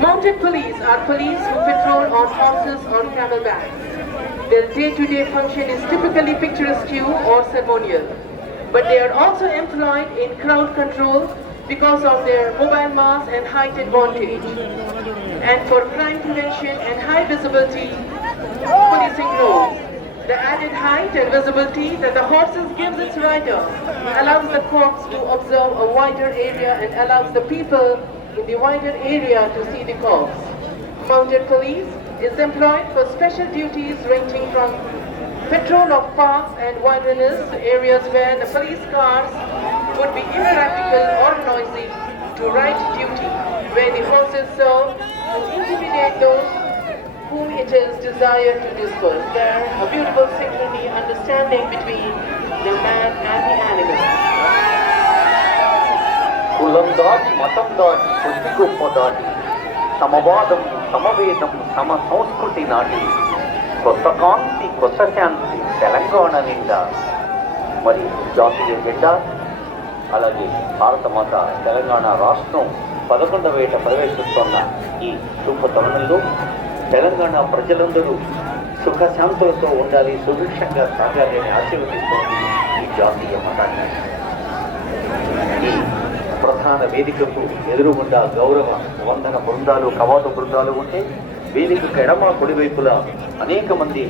Mounted police are police who patrol on horses or camelbacks. Their day-to-day function is typically picturesque or ceremonial, but they are also employed in crowd control because of their mobile mass and height advantage, and for crime prevention and high visibility policing roles. The added height and visibility that the horses gives its rider allows the cops to observe a wider area and allows the people in the wider area to see the cops. Mounted police is employed for special duties ranging from patrol of parks and wilderness areas where the police cars would be impractical or noisy, to right duty where the horses serve to intimidate those whom it is desired to disperse. There, a beautiful synchrony, understanding between the man and the animal. కులం దాటి మతం దాటి కొద్ది గొప్ప దాటి సమవాదం సమవేదం సమ సంస్కృతి నాటి కొత్త కాంతి కొత్త శాంతి తెలంగాణ నిండా మరి జాతీయ జెండా అలాగే భారతమాత తెలంగాణ రాష్ట్రం 11వ ఏట ప్రవేశిస్తున్న ఈ శుభ తరుణంలో తెలంగాణ ప్రజలందరూ సుఖశాంతులతో ఉండాలి, సుభిక్షంగా సాగాలి అని ఆశీర్వదిస్తోంది ఈ జాతీయ మతాన్ని. ఈ ప్రధాన వేదికకు ఎదురుగుండా గౌరవ వందన బృందాలు కవాతు బృందాలు ఉంటే వేదికకు ఎడమ కుడివైపులా అనేక మంది